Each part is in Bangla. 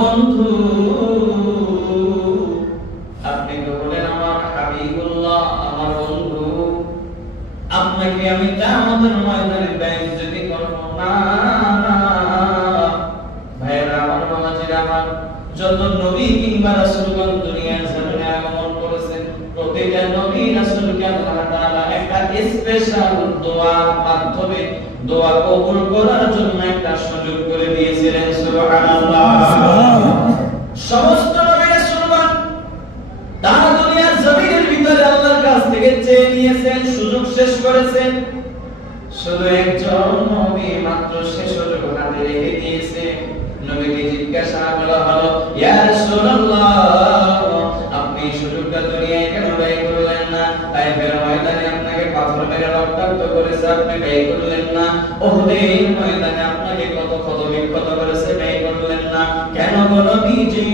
বন্ধু, আপনি তো বলেন আমার হাবিবুল্লাহ, আমার বন্ধু, আপনাকে আমি কিয়ামতের ময়দানে বেইজ্জতি করব না। ভাইরা আমার, বাবাজিরা আমার, যত নবী কিংবা রাসূলগণ দুনিয়ার জমিনে আগমন করেছেন, প্রতিটা নবী রাসূলকে আল্লাহ তাআলা একটা স্পেশাল দোয়ার মাধ্যমে দোয়া কবুল করার জন্য একটা সুযোগ করে দিয়েছিলেন। সুবহানাল্লাহ। সমস্ত নবী রাসূলগণ তারা দুনিয়ার জমিনের ভিতরে আল্লাহর কাছ থেকে চেয়ে নিয়েছেন, সুযোগ শেষ করেছেন। শুধু একজন নবী মাত্র সে সুযোগ হাতে রেখে দিয়েছে। নবীকে জিজ্ঞাসা করা হলো, ইয়া রাসূলুল্লাহ, আপনি সুযোগটা দুনিয়ায় কেন ব্যয় করলেন না? তাইফের ময়দানে আপনাকে পাথর মেরে রক্তাক্ত করেছে, আপনি ব্যয় করলেন না। উহুদের ময়দানে আপনাকে কত কত বিক্ষত করেছে, ব্যয় করলেন না কেন? নবীজি,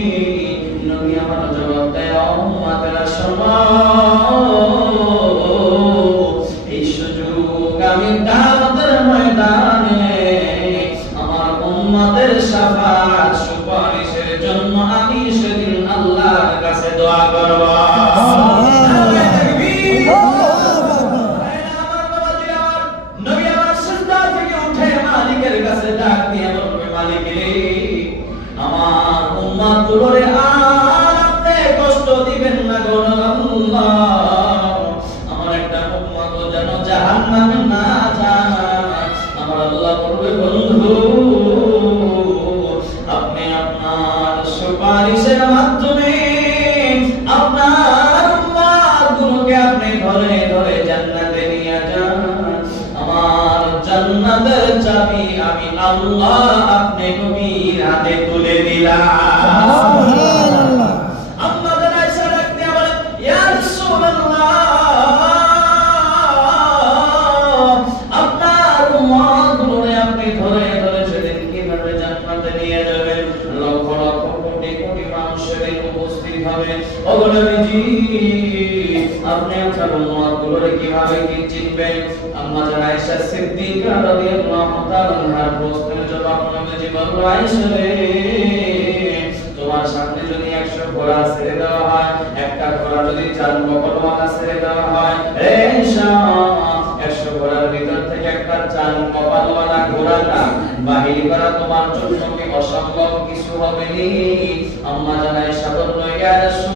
নবী আমার জবাব দেয়, উম্মতেরা শোনো, এই সুযোগ আমি কিয়ামতের ময়দানে আমার উম্মতের শাফাআত সুপারিশের জন্য আমি সেদিন আল্লাহর কাছে দোয়া করব। নবী আমার সিজদা থেকে উঠে মালিকের কাছে ডাক দিয়ে বলবে, মালিক রে, আমার উম্মতগুলোরে আর আপনি কষ্ট দিবেন না গো আল্লাহ। আমার একটা উম্মত যেন জাহান্নামে না যায়। আমার আল্লাহ বলবে, বন্ধু, আপনি আপনার সুপারিশের মাধ্যমে আপনার উম্মতগুলোকে আপনি ধরে ধরে জান্নাতে নিয়ে যান। আমার জান্নাতের চাবি আমি আল্লাহ আপনি নবীর হাতে তুলে দিলাম। সুবহানাল্লাহ। আম্মা জান আয়েশা ডাক দিয়ে বলেন, ইয়া রাসূলুল্লাহ, আপনার উম্মতগুলোরে আপনি ধরে ধরে সেদিন কিভাবে জান্নাতে নিয়ে যাবেন? লক্ষ লক্ষ কোটি কোটি মানুষের উপস্থিত হবে। ওগো নবীজি, আপনি আপনার উম্মতগুলোরে কিভাবে কি চিনবেন? আম্মা জান আয়েশা সিদ্দিকা রাদিয়াল্লাহু তাআলা আনহার প্রশ্নের জবাব নবীজি বলল, আয়েশা রে, তোমার সামনে যদি 100 ঘোড়া ছেড়ে দেওয়া হয়, একটা ঘোড়া যদি 4 বকরওয়ালা ছেড়ে দেওয়া হয়, আয়েশা 100 ঘোড়ার ভিতর থেকে একটা 4 কপালওয়ালা ঘোড়াটা বাহির করা তোমার জন্য কি অসম্ভব কিছু হবে? আম্মা জান আয়েশা বলল, ইয়া রাসূল